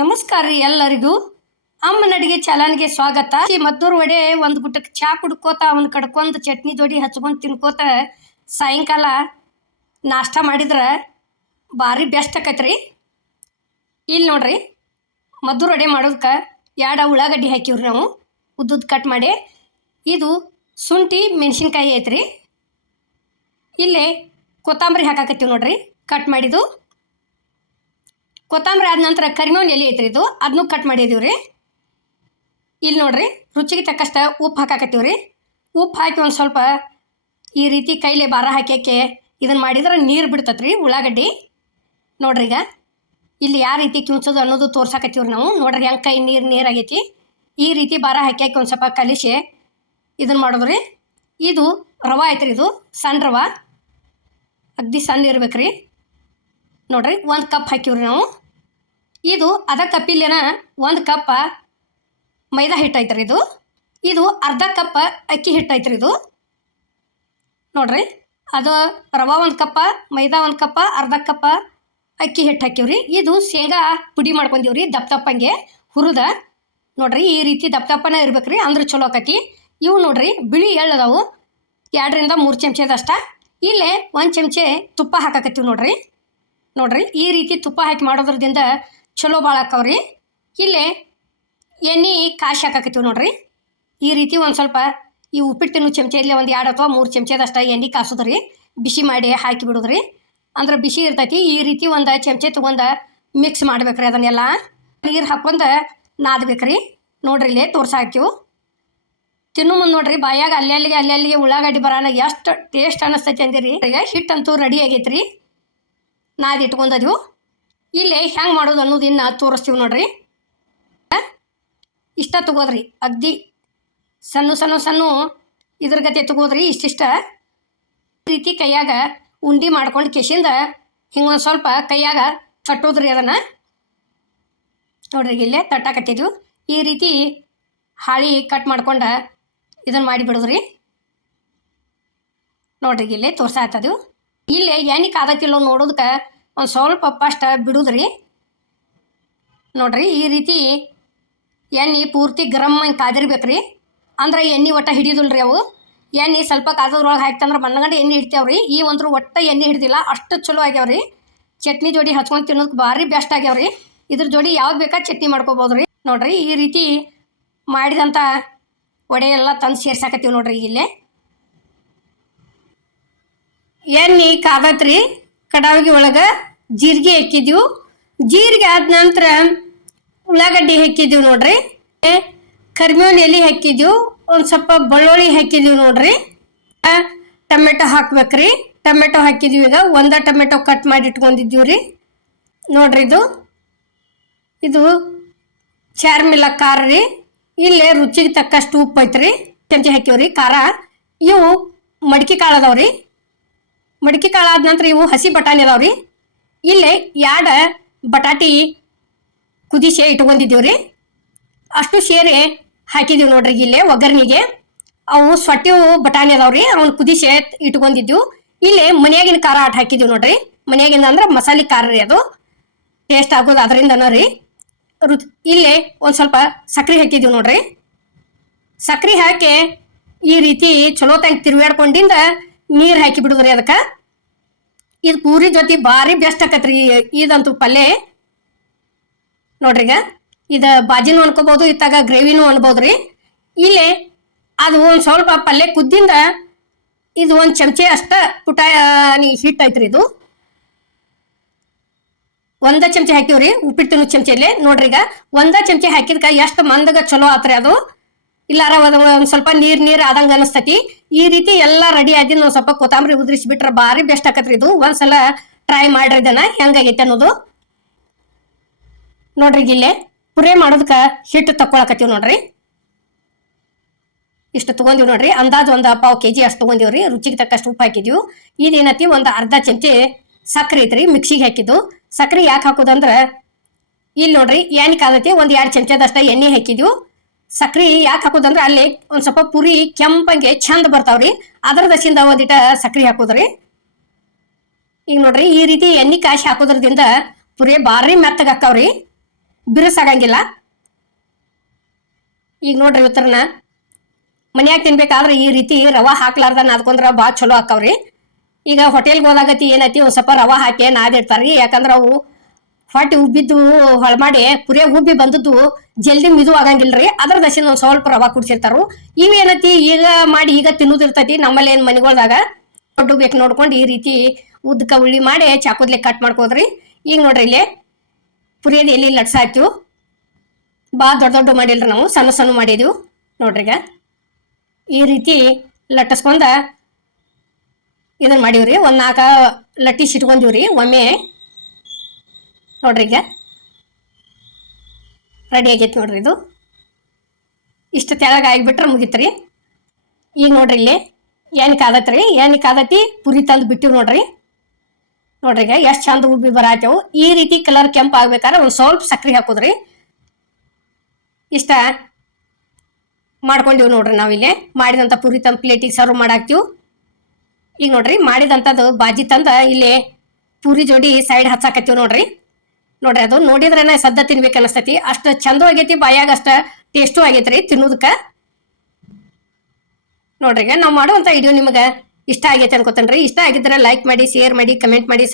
ನಮಸ್ಕಾರ ರೀ ಎಲ್ಲರಿಗೂ. ಅಮ್ಮನ ಅಡಿಗೆ ಚಾನಲ್ಗೆ ಸ್ವಾಗತ. ಮದ್ದೂರು ವಡೆ ಒಂದು ಗುಟ್ಟಕ್ಕೆ ಚಾ ಕುಡ್ಕೋತ ಅವನ್ ಕಡ್ಕೊಂಡು ಚಟ್ನಿ ಜೋಡಿ ಹಚ್ಕೊಂಡು ತಿನ್ಕೋತ ಸಾಯಂಕಾಲ ನಾಷ್ಟ ಮಾಡಿದ್ರೆ ಭಾರಿ ಬೆಸ್ಟ್ ಆಕೈತ್ರಿ. ಇಲ್ಲಿ ನೋಡ್ರಿ, ಮದ್ದೂರು ವಡೆ ಮಾಡೋದಕ್ಕೆ ಉಳ್ಳಾಗಡ್ಡಿ ಹಾಕಿವ್ರಿ ನಾವು ಉದ್ದುದ್ದು ಕಟ್ ಮಾಡಿ. ಇದು ಶುಂಠಿ ಮೆಣಸಿನ್ಕಾಯಿ ಐತ್ರಿ. ಇಲ್ಲೇ ಕೊತ್ತಂಬರಿ ಹಾಕಾಕತ್ತೀವಿ ನೋಡ್ರಿ, ಕಟ್ ಮಾಡಿದ್ದು. ಕೊತ್ತಂಬರಿ ಆದ ನಂತರ ಕರಿಬೇವಿನ ಎಲೆ ಐತ್ರಿ, ಇದು ಅದನ್ನು ಕಟ್ ಮಾಡಿದೀವಿ ರೀ. ಇಲ್ಲಿ ನೋಡ್ರಿ, ರುಚಿಗೆ ತಕ್ಕಷ್ಟ ಉಪ್ಪು ಹಾಕಾಕತ್ತೀವಿ ರೀ. ಉಪ್ಪು ಹಾಕಿ ಒಂದು ಸ್ವಲ್ಪ ಈ ರೀತಿ ಕೈಲೇ ಭಾರ ಹಾಕ್ಯಾಕೆ ಇದನ್ನು ಮಾಡಿದ್ರೆ ನೀರು ಬಿಡ್ತತ್ರಿ ಉಳ್ಳಾಗಡ್ಡಿ. ನೋಡ್ರಿ, ಈಗ ಇಲ್ಲಿ ಯಾವ ರೀತಿ ಕಿಂಚೋದು ಅನ್ನೋದು ತೋರ್ಸಾಕತ್ತೀವ್ರಿ ನಾವು. ನೋಡ್ರಿ ಹೆಂಗೆ ಕೈ ನೀರಾಗೈತಿ. ಈ ರೀತಿ ಭಾರ ಹಾಕ್ಯಾಕೆ ಒಂದು ಸ್ವಲ್ಪ ಕಲಿಸಿ ಇದನ್ನು ಮಾಡೋದ್ರಿ. ಇದು ರವೆ ಐತ್ರಿ, ಇದು ಸಣ್ಣ ರವೆ, ಅಗ್ದಿ ಸಣ್ಣ ಇರ್ಬೇಕ್ರಿ. ನೋಡ್ರಿ, 1 ಕಪ್ ಹಾಕಿವ್ರಿ ನಾವು. ಇದು ಅದ ಕಪ್ಪಿಲ್ಲೇನ 1 ಕಪ್ ಮೈದಾ ಹಿಟ್ಟು ಐತ್ರಿ. ಇದು ಅರ್ಧ ಕಪ್ ಅಕ್ಕಿ ಹಿಟ್ಟು ಐತ್ರಿ. ಇದು ನೋಡ್ರಿ, ಅದು ರವೆ 1 ಕಪ್, ಮೈದಾ 1 ಕಪ್, ಅರ್ಧ ಕಪ್ ಅಕ್ಕಿ ಹಿಟ್ಟು ಹಾಕಿವ್ರಿ. ಇದು ಶೇಂಗಾ ಪುಡಿ ಮಾಡ್ಕೊಂಡಿವ್ರಿ, ದಪ್ಪ ದಪ್ಪಂಗೆ ಹುರಿದ. ನೋಡ್ರಿ, ಈ ರೀತಿ ದಪ್ಪ ದಪ್ಪನ ಇರ್ಬೇಕ್ರಿ, ಅಂದ್ರೆ ಚಲೋ ಆಕತಿ. ಇವು ನೋಡ್ರಿ ಬಿಳಿ ಎಳ್ಳು ಅದಾವು, 2 ರಿಂದ 3 ಚಮಚದಷ್ಟ. ಇಲ್ಲೇ 1 ಚಮಚೆ ತುಪ್ಪ ಹಾಕಾಕತ್ತೀವಿ ನೋಡ್ರಿ. ನೋಡ್ರಿ, ಈ ರೀತಿ ತುಪ್ಪ ಹಾಕಿ ಮಾಡೋದ್ರದಿಂದ ಚಲೋ ಭಾಳ ಆಕ್ಕವ್ರಿ. ಇಲ್ಲೇ ಎಣ್ಣೆ ಕಾಶಿ ಹಾಕಾಕತ್ತೀವಿ ನೋಡ್ರಿ. ಈ ರೀತಿ ಒಂದು ಸ್ವಲ್ಪ ಈ ಉಪ್ಪಿಟ್ಟು ತಿನ್ನೋ ಚಮಚೆಯಲ್ಲೇ ಒಂದು 2 ಅಥವಾ 3 ಚಮಚದಷ್ಟ ಎಣ್ಣೆ ಕಾಸೋದ್ರಿ, ಬಿಸಿ ಮಾಡಿ ಹಾಕಿ ಬಿಡೋದ್ರಿ. ಅಂದ್ರೆ ಬಿಸಿ ಇರ್ತೈತಿ. ಈ ರೀತಿ ಒಂದು ಚಮಚೆ ತೊಗೊಂಡು ಮಿಕ್ಸ್ ಮಾಡ್ಬೇಕ್ರಿ. ಅದನ್ನೆಲ್ಲ ನೀರು ಹಾಕ್ಕೊಂಡು ನಾದ್ಬೇಕ್ರಿ. ನೋಡ್ರಿ, ಇಲ್ಲೇ ತೋರ್ಸಾಕಿವು. ತಿನ್ನೋ ಮುಂದೆ ನೋಡ್ರಿ, ಬಾಯಾಗ ಅಲ್ಲಲ್ಲಿಗೆ ಉಳ್ಳಾಗಡ್ಡಿ ಬರೋಣ ಎಷ್ಟು ಟೇಸ್ಟ್ ಅನ್ನಿಸ್ತೈತಿ ಅಂದಿರಿ. ಈಗ ಹಿಟ್ಟಂತೂ ರೆಡಿ ಆಗೈತ್ರಿ, ನಾದಿ ಇಟ್ಕೊಂಡದೀವು. ಇಲ್ಲೇ ಹೆಂಗೆ ಮಾಡೋದು ಅನ್ನೋದು ಇನ್ನು ತೋರಿಸ್ತೀವಿ ನೋಡ್ರಿ. ಇಷ್ಟ ತಗೋದ್ರಿ, ಅಗ್ದಿ ಸಣ್ಣ ಇದ್ರ ಗತೆ ತಗೋದ್ರಿ. ಇಷ್ಟಿಷ್ಟ ರೀತಿ ಕೈಯಾಗ ಉಂಡೆ ಮಾಡ್ಕೊಂಡು ಕೆಶಿಂದ ಹಿಂಗೆ ಒಂದು ಸ್ವಲ್ಪ ಕೈಯಾಗ ತಟ್ಟೋದ್ರಿ. ಅದನ್ನು ನೋಡ್ರಿ, ಇಲ್ಲೇ ತಟ್ಟಾಕತ್ತಿದ್ವು. ಈ ರೀತಿ ಹಾಳಿ ಕಟ್ ಮಾಡ್ಕೊಂಡು ಇದನ್ನು ಮಾಡಿಬಿಡೋದ್ರಿ. ನೋಡ್ರಿ, ಇಲ್ಲೇ ತೋರ್ಸಾತದವು. ಇಲ್ಲೇ ಎಣ್ಣೆ ಕಾದತ್ತಿಲ್ಲೋ ನೋಡೋದಕ್ಕೆ ಒಂದು ಸ್ವಲ್ಪ ಫಸ್ಟ್ ಬಿಡುದ್ರಿ. ನೋಡ್ರಿ, ಈ ರೀತಿ ಎಣ್ಣೆ ಪೂರ್ತಿ ಗರಮ್ ಹಿಂಗೆ ಕಾದಿರ್ಬೇಕ್ರಿ. ಅಂದ್ರೆ ಎಣ್ಣೆ ಒಟ್ಟು ಹಿಡಿಯೋದಿಲ್ರಿ. ಅವು ಎಣ್ಣೆ ಸ್ವಲ್ಪ ಕಾದದ್ರೊಳಗೆ ಹಾಕ್ತಂದ್ರೆ ಬಣ್ಣಗಂಡು ಎಣ್ಣೆ ಹಿಡ್ತೇವ್ರಿ. ಈ ಒಂದು ಒಟ್ಟು ಎಣ್ಣೆ ಹಿಡ್ದಿಲ್ಲ, ಅಷ್ಟು ಚಲೋ ಆಗ್ಯಾವ್ರಿ. ಚಟ್ನಿ ಜೋಡಿ ಹಚ್ಕೊಂಡು ತಿನ್ನೋದಕ್ಕೆ ಭಾರಿ ಬೆಸ್ಟ್ ಆಗ್ಯಾವ್ರಿ. ಇದ್ರ ಜೋಡಿ ಯಾವ್ದು ಬೇಕಾ ಚಟ್ನಿ ಮಾಡ್ಕೋಬೋದ್ರಿ. ನೋಡ್ರಿ, ಈ ರೀತಿ ಮಾಡಿದಂಥ ವಡೆ ಎಲ್ಲ ತಂದು ಸೇರ್ಸಾಕತ್ತೀವಿ ನೋಡ್ರಿ. ಇಲ್ಲೇ ಎಣ್ಣೆ ಕಾದತ್ರಿ, ಕಡಾವಿಗೆ ಒಳಗೆ ಜೀರಿಗೆ ಹಾಕಿದ್ವು. ಜೀರಿಗೆ ಆದ ನಂತರ ಉಳ್ಳಾಗಡ್ಡಿ ಹಾಕಿದ್ವಿ ನೋಡ್ರಿ. ಕರಿಬೇವಿನ ಎಲೆ ಹಾಕಿದ್ವು, ಒಂದು ಸ್ವಲ್ಪ ಬೆಳ್ಳುಳ್ಳಿ ಹಾಕಿದ್ವಿ ನೋಡ್ರಿ. ಟೊಮೆಟೊ ಹಾಕ್ಬೇಕ್ರಿ. ಟೊಮೆಟೊ ಹಾಕಿದ್ವಿ. ಈಗ 1 ಟೊಮೆಟೊ ಕಟ್ ಮಾಡಿ ಇಟ್ಕೊಂಡಿದ್ದೀವಿ ರೀ. ನೋಡ್ರಿ, ಇದು ಚಾರ್ಮಿಲ್ಲ ಖಾರ ರೀ. ಇಲ್ಲೇ ರುಚಿಗೆ ತಕ್ಕಷ್ಟು ಉಪ್ಪು ಐತ್ರಿ, ಚಮಚೆ ಹಾಕಿವ್ರಿ ಖಾರ. ಇವು ಮಡಿಕೆ ಕಾಳು ಅದಾವ್ರಿ. ಮಡಿಕೆ ಕಾಳು ಆದ ನಂತರ ಇವು ಹಸಿ ಬಟಾಣಿ ಅದಾವ್ರಿ. ಇಲ್ಲೇ 2 ಬಟಾಟಿ ಕುದಿಸಿ ಇಟ್ಕೊಂಡಿದ್ದೀವ್ರಿ. ಅಷ್ಟು ಸೇರಿ ಹಾಕಿದ್ದೀವಿ ನೋಡ್ರಿ. ಇಲ್ಲೇ ಒಗ್ಗರ್ನಿಗೆ ಅವು ಸೊಟ್ಟಿವು ಬಟಾಣಿ ಅದಾವ್ರಿ, ಅವನ್ನ ಕುದಿಸಿ ಇಟ್ಕೊಂಡಿದ್ದೀವಿ. ಇಲ್ಲೇ ಮನೆಯಾಗಿನ ಖಾರ ಹಾಕಿದ್ದೀವಿ ನೋಡ್ರಿ. ಮನೆಯಾಗಿಂದ ಅಂದ್ರೆ ಮಸಾಲೆ ಖಾರ ರೀ, ಅದು ಟೇಸ್ಟ್ ಆಗೋದು ಅದರಿಂದನ ರೀ. ಇಲ್ಲೇ ಒಂದು ಸ್ವಲ್ಪ ಸಕ್ರೆ ಹಾಕಿದ್ದೀವಿ ನೋಡ್ರಿ. ಸಕ್ರೆ ಹಾಕಿ ಈ ರೀತಿ ಚಲೋ ತಂಗಿ ತಿರುಗಾಡ್ಕೊಂಡಿಂದ ನೀರು ಹಾಕಿ ಬಿಡುದ್ರಿ. ಅದಕ್ಕೆ ಇದು ಪೂರಿ ಜೊತೆ ಭಾರಿ ಬೆಸ್ಟ್ ಆಕತ್ರಿ ಇದಂತೂ ಪಲ್ಯ. ನೋಡ್ರಿ, ಈಗ ಇದು ಬಾಜಿನೂ ಅನ್ಕೋಬಹುದು, ಇತ್ತಾಗ ಗ್ರೇವಿನೂ ಅನ್ಬೋದ್ರಿ. ಇಲ್ಲೇ ಅದು ಒಂದು ಸ್ವಲ್ಪ ಪಲ್ಯ ಕುದ್ದಿಂದ ಇದು 1 ಚಮಚೆ ಅಷ್ಟ ಪುಟಾಣಿ ಹಿಟ್ಟು ಐತ್ರಿ. ಇದು 1 ಚಮಚೆ ಹಾಕಿವ್ರಿ, ಉಪ್ಪಿಟ್ಟು ತಿನ್ನೋ ಚಮಚೆಯಲ್ಲಿ. ನೋಡ್ರಿ, ಈಗ 1 ಚಮಚೆ ಹಾಕಿದ್ಕ ಎಷ್ಟು ಮಂದಗ ಚಲೋ ಆತ್ರಿ. ಅದು ಇಲ್ಲಾರ ಒಂದು ಸ್ವಲ್ಪ ನೀರು ಆದಂಗೆ ಅನಿಸ್ತತಿ. ಈ ರೀತಿ ಎಲ್ಲ ರೆಡಿ ಆದಿಂದ ಒಂದು ಸ್ವಲ್ಪ ಕೊತ್ತಂಬರಿ ಉದುರಿಸಿಬಿಟ್ರೆ ಭಾರಿ ಬೆಸ್ಟ್ ಆಕತ್ರಿ. ಇದು ಒಂದ್ಸಲ ಟ್ರೈ ಮಾಡ್ರಿ ಇದನ್ನ ಹೆಂಗಾಗೈತೆ ಅನ್ನೋದು. ನೋಡ್ರಿ, ಇಲ್ಲೇ ಪುರೇ ಮಾಡೋದಕ್ಕೆ ಹಿಟ್ಟು ತಕ್ಕೊಳಕತ್ತೀವಿ ನೋಡ್ರಿ. ಇಷ್ಟು ತೊಗೊಂಡಿವಿ ನೋಡ್ರಿ. ಅಂದಾಜು 1 ಪಾವು kg ಅಷ್ಟು ತೊಗೊಂಡಿವ್ರಿ. ರುಚಿಗೆ ತಕ್ಕಷ್ಟು ಉಪ್ಪು ಹಾಕಿದ್ವಿ. ಇದೇನತಿ ಒಂದು ಅರ್ಧ ಚಮಚೆ ಸಕ್ಕರೆ ಐತ್ರಿ, ಮಿಕ್ಸಿಗೆ ಹಾಕಿದ್ದು. ಸಕ್ಕರೆ ಯಾಕೆ ಹಾಕೋದಂದ್ರೆ ಇಲ್ಲಿ ನೋಡ್ರಿ, ಎಣ್ಣೆ ಕಾದೈತಿ, ಒಂದು 2 ಚಮಚದಷ್ಟ ಎಣ್ಣೆ ಹಾಕಿದ್ವಿ. ಸಕ್ರೆ ಯಾಕೆ ಹಾಕೋದಂದ್ರೆ ಅಲ್ಲಿ ಒಂದು ಸ್ವಲ್ಪ ಪುರಿ ಕೆಂಪಂಗೆ ಚಂದ ಬರ್ತಾವ್ರಿ, ಅದರ ದಶಿಂದ ಒಂದಿಟ ಸಕ್ರೆ ಹಾಕೋದ್ರಿ. ಈಗ ನೋಡ್ರಿ, ಈ ರೀತಿ ಎಣ್ಣೆ ಕಾಶಿ ಹಾಕೋದ್ರದಿಂದ ಪುರಿ ಭಾರಿ ಮೆತ್ತಗೆ ಹಾಕಾವ್ರಿ. ಬಿರುಸಾಗಂಗಿಲ್ಲ. ಈಗ ನೋಡ್ರಿ ಇವತ್ತರನ ಮನ್ಯಾಗ ತಿನ್ಬೇಕಾದ್ರೆ ಈ ರೀತಿ ರವಾ ಹಾಕ್ಲಾರ್ದ ನಾದ್ಕೊಂಡ್ರ ಭಾಳ ಚಲೋ ಆಕ್ಕವ್ರಿ. ಈಗ ಹೋಟೆಲ್ಗೆ ಹೋದಾಗತಿ ಏನೈತಿ ಒಂದು ಸ್ವಲ್ಪ ರವಾ ಹಾಕಿ ನಾದಿರ್ತಾರ್ರಿ. ಯಾಕಂದ್ರೆ ಅವು ಹೊಟ್ಟೆ ಉಬ್ಬಿದ್ದು ಹೊಳಮಾಡಿ ಪುರೇ ಉಬ್ಬಿ ಬಂದದ್ದು ಜಲ್ದಿ ಮಿದು ಆಗಂಗಿಲ್ರಿ. ಅದ್ರ ದಶಿನ ಒಂದು ಸ್ವಲ್ಪ ರವಾ ಕುಡ್ಸಿರ್ತಾರು. ಇವೇನತಿ ಈಗ ಮಾಡಿ ಈಗ ತಿನ್ನುದಿರ್ತೈತಿ. ನಮ್ಮಲ್ಲಿ ಏನ್ ಮನೆಗಳ್ದಾಗ ದೊಡ್ಡ ಬೇಕು ನೋಡ್ಕೊಂಡು ಈ ರೀತಿ ಉದ್ದಕ ಉಳ್ಳಿ ಮಾಡಿ ಚಾಕುದ್ಲೆ ಕಟ್ ಮಾಡ್ಕೋದ್ರಿ. ಈಗ ನೋಡ್ರಿ ಇಲ್ಲಿ ಪುರಿಯದ ಎಲ್ಲಿ ಲಟ್ಸಾಕ್ತಿವು. ಭಾಳ ದೊಡ್ಡ ದೊಡ್ಡ ಮಾಡಿಲ್ರಿ, ನಾವು ಸಣ್ಣ ಸಣ್ಣ ಮಾಡಿದೀವಿ ನೋಡ್ರಿ. ಈಗ ಈ ರೀತಿ ಲಟ್ಟಿಸ್ಕೊಂಡ ಇದನ್ನ ಮಾಡೀವ್ರಿ. ಒಂದು 4 ಲಟ್ಟಿಸಿ ಇಟ್ಕೊಂಡಿವ್ರಿ ಒಮ್ಮೆ. ನೋಡ್ರಿ ಈಗ ರೆಡಿ ಆಗೈತಿ ನೋಡ್ರಿ. ಇದು ಇಷ್ಟು ತೆಳಗ ಆಗಿಬಿಟ್ರೆ ಮುಗಿತ್ರಿ. ಈಗ ನೋಡ್ರಿ ಇಲ್ಲಿ ಎಣ್ಣೆ ಕಾದತ್ರಿ. ಎಣ್ಣೆ ಕಾದತಿ ಪುರಿ ತಂದು ಬಿಟ್ಟಿವಿ ನೋಡ್ರಿ. ನೋಡ್ರಿ ಈಗ ಎಷ್ಟು ಚಂದ ಉಬ್ಬಿ ಬರಾತೇವು. ಈ ರೀತಿ ಕಲರ್ ಕೆಂಪು ಆಗ್ಬೇಕಾದ್ರೆ ಒಂದು ಸ್ವಲ್ಪ ಸಕ್ರೆ ಹಾಕೋದ್ರಿ. ಇಷ್ಟ ಮಾಡ್ಕೊಂಡಿವ್ ನೋಡ್ರಿ. ನಾವಿಲ್ಲಿ ಮಾಡಿದಂಥ ಪುರಿ ತಂದು ಪ್ಲೇಟಿಗೆ ಸರ್ವ್ ಮಾಡಾಕ್ತಿವ್. ಈಗ ನೋಡ್ರಿ ಮಾಡಿದಂಥದ್ದು ಬಾಜಿ ತಂದ ಇಲ್ಲಿ ಪೂರಿ ಜೋಡಿ ಸೈಡ್ ಹಚ್ಚಾಕತ್ತೀವಿ ನೋಡ್ರಿ. ನೋಡ್ರಿ ಅದು ನೋಡಿದ್ರೇನೆ ಸದ್ದ ತಿನ್ಬೇಕು ಅನಿಸ್ತೈತಿ. ಅಷ್ಟು ಚಂದ ಆಗೈತಿ, ಬಾಯಾಗ ಅಷ್ಟ ಟೇಸ್ಟು ಆಗೈತ್ರಿ ತಿನ್ನೋದಕ್ಕೆ. ನೋಡ್ರಿ ನಾವು ಮಾಡುವಂಥ ವಿಡಿಯೋ ನಿಮಗೆ ಇಷ್ಟ ಆಗೈತೆ ಅನ್ಕೋತೇನ್ರಿ. ಇಷ್ಟ ಆಗಿದ್ರೆ ಲೈಕ್ ಮಾಡಿ, ಶೇರ್ ಮಾಡಿ, ಕಮೆಂಟ್ ಮಾಡಿ,